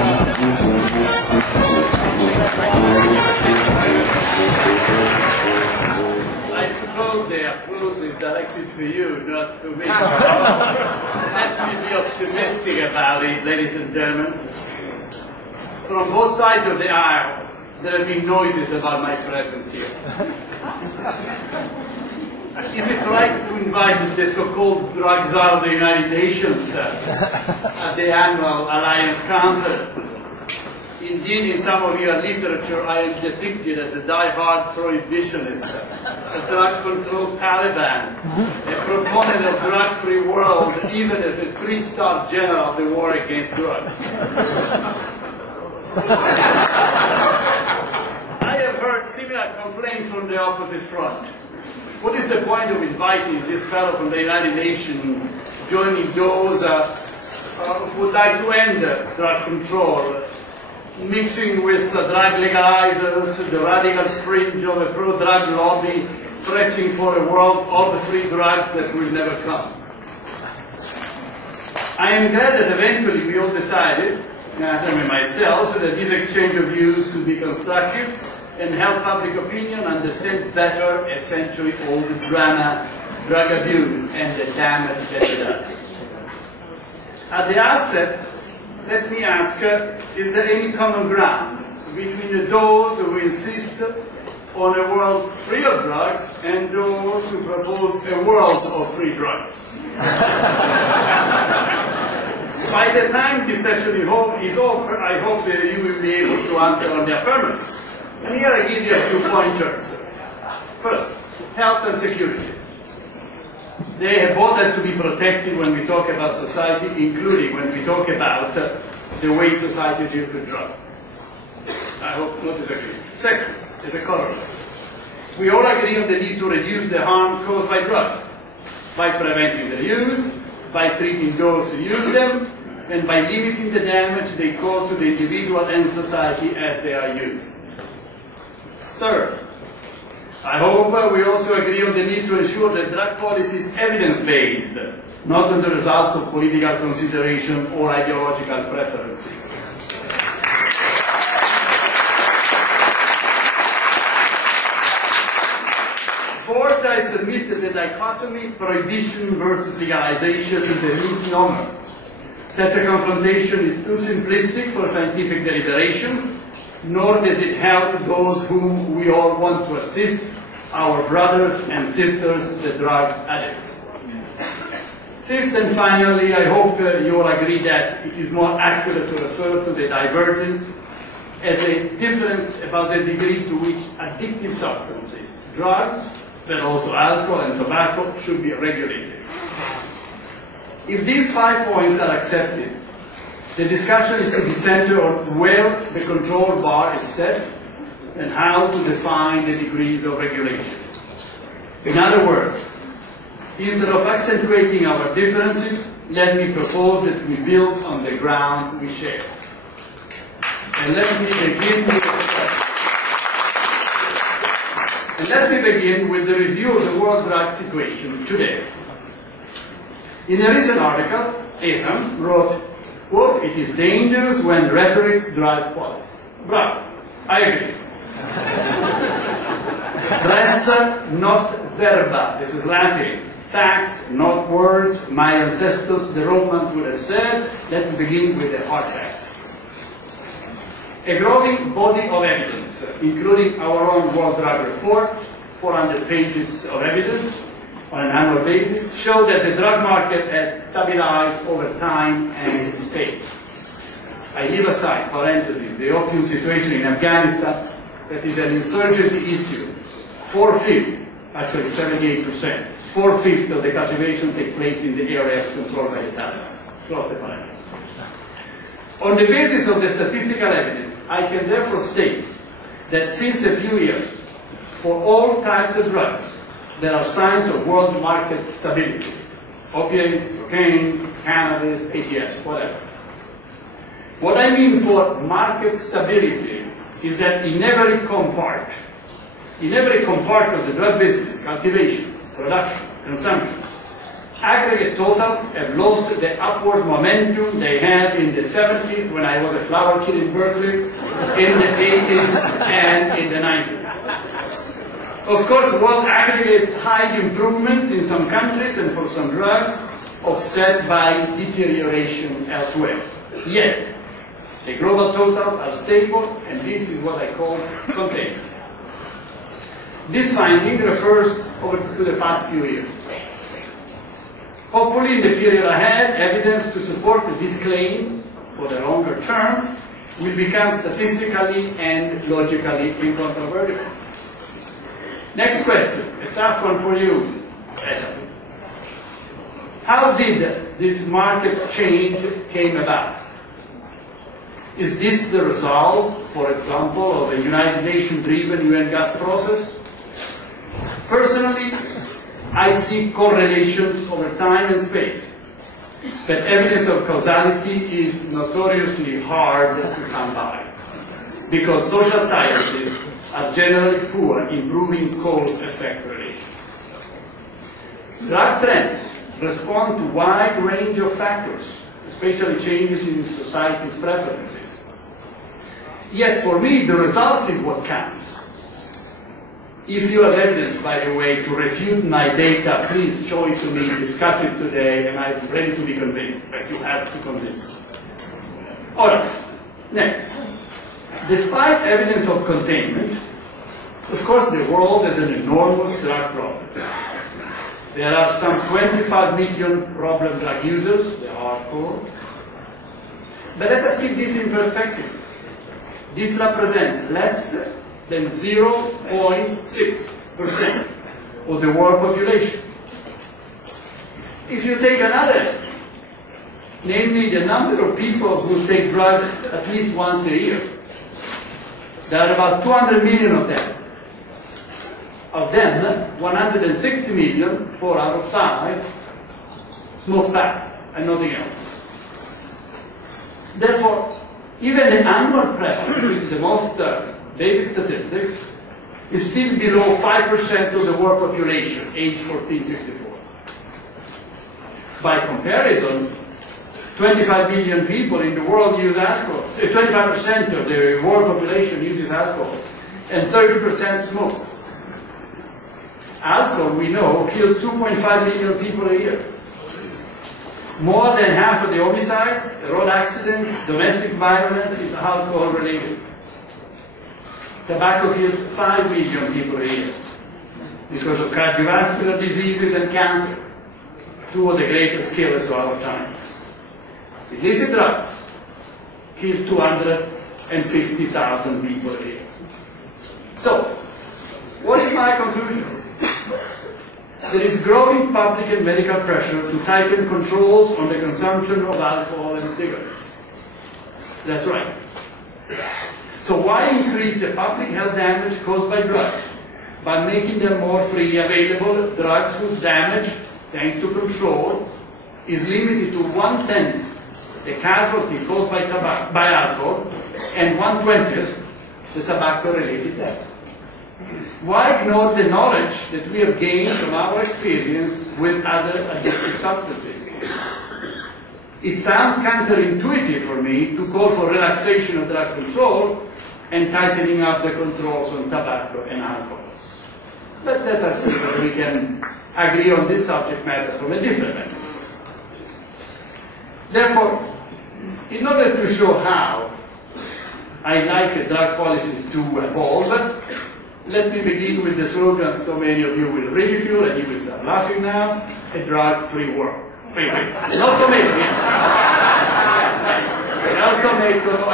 I suppose the applause is directed to you, not to me. Let me be optimistic about it, ladies and gentlemen. From both sides of the aisle, there have been noises about my presence here. Is it right to invite the so-called drug czar of the United Nations at the annual Alliance Conference? Indeed, in some of your literature, I am depicted as a die-hard prohibitionist, a drug-controlled Taliban, a proponent of drug-free world, even as a 3-star general of the war against drugs. I have heard similar complaints from the opposite front. What is the point of inviting this fellow from the United Nations, joining those who would like to end drug control, mixing with the drug legalizers, the radical fringe of a pro-drug lobby, pressing for a world of the free drugs that will never come? I am glad that eventually we all decided, and myself, that this exchange of views could be constructive and help public opinion understand better a century-old drama, drug abuse, and the damage that it does. At the outset, let me ask, is there any common ground between those who insist on a world free of drugs and those who propose a world of free drugs? By the time this session is over, I hope that you will be able to answer on the affirmative. And here I give you a few pointers. First, health and security. They have both had to be protected when we talk about society, including when we talk about the way society deals with drugs. I hope not disagree. Second, as a corollary, we all agree on the need to reduce the harm caused by drugs, by preventing their use, by treating those who use them, and by limiting the damage they cause to the individual and society as they are used. Third, I hope we also agree on the need to ensure that drug policy is evidence-based, not on the results of political consideration or ideological preferences. Fourth, I submit that the dichotomy prohibition versus legalization is a misnomer. Such a confrontation is too simplistic for scientific deliberations, nor does it help those whom we all want to assist, our brothers and sisters, the drug addicts. Fifth and finally, I hope you all agree that it is more accurate to refer to the divergence as a difference about the degree to which addictive substances, drugs, but also alcohol and tobacco, should be regulated. If these 5 points are accepted, the discussion is to be centered on where the control bar is set and how to define the degrees of regulation. In other words, instead of accentuating our differences, let me propose that we build on the ground we share. And let me begin with the review of the world drug situation today. In a recent article, Ethan wrote, quote, "It is dangerous when rhetoric drives policy." Bravo, I agree. Res not verba, this is Latin. Facts, not words. My ancestors, the Romans, would have said, let's begin with the hard facts. A growing body of evidence, including our own World Drug Report, 400 pages of evidence on an annual basis, show that the drug market has stabilized over time and space. I leave aside, parentheses, the opium situation in Afghanistan, that is an insurgency issue. 4/5, actually 78%, 4/5 of the cultivation take place in the areas controlled by the Taliban. Close the parentheses. On the basis of the statistical evidence, I can therefore state that since a few years, for all types of drugs, there are signs of world market stability. Opiates, cocaine, cannabis, ATS, whatever. What I mean for market stability is that in every compart of the drug business, cultivation, production, consumption, Aggregate totals have lost the upward momentum they had in the 70s when I was a flower kid in Berkeley, in the 80s, and in the 90s. Of course, world aggregates high improvements in some countries and for some drugs, offset by deterioration elsewhere. Yet, the global totals are stable, and this is what I call containment. This finding refers to the past few years. Hopefully, in the period ahead, evidence to support this claim for the longer term will become statistically and logically incontrovertible. Next question, a tough one for you. How did this market change came about? Is this the result, for example, of a United Nations-driven UN gas process? Personally, I see correlations over time and space, but evidence of causality is notoriously hard to come by, because social sciences are generally poor in proving cause-effect relations. Drug trends respond to a wide range of factors, especially changes in society's preferences. Yet for me, the results is what counts. If you have evidence, by the way, to refute my data, please show it to me, discuss it today, and I'm ready to be convinced, but you have to convince me. All right, next. Despite evidence of containment, of course the world is an enormous drug problem. There are some 25 million problem drug users, the hardcore. But let us keep this in perspective. This represents less than 0.6% of the world population. If you take another estimate, namely the number of people who take drugs at least once a year, there are about 200 million of them. Of them, 160 million, 4 out of 5, smoke fat and nothing else. Therefore, even the annual prevalence, which is the most basic statistics, is still below 5% of the world population, age 14-64. By comparison, 25 million people in the world use alcohol, 25% of the world population uses alcohol, and 30% smoke. Alcohol, we know, kills 2.5 million people a year. More than half of the homicides, road accidents, domestic violence is alcohol related. Tobacco kills 5 million people a year because of cardiovascular diseases and cancer, two of the greatest killers of our time. Illicit drugs kill 250,000 people a year. So, what is my conclusion? There is growing public and medical pressure to tighten controls on the consumption of alcohol and cigarettes. That's right. So why increase the public health damage caused by drugs? By making them more freely available, drugs whose damage, thanks to control, is limited to 1/10 the casualty caused by alcohol, and 1/20 the tobacco-related death. Why ignore the knowledge that we have gained from our experience with other addictive substances? It sounds counterintuitive for me to call for relaxation of drug control and tightening up the controls on tobacco and alcohol. But let us see whether we can agree on this subject matter from a different angle. Therefore, in order to show how I like drug policies to evolve, let me begin with the slogan so many of you will ridicule and you will start laughing now: a drug-free world. Not tomato, yes. Not tomato,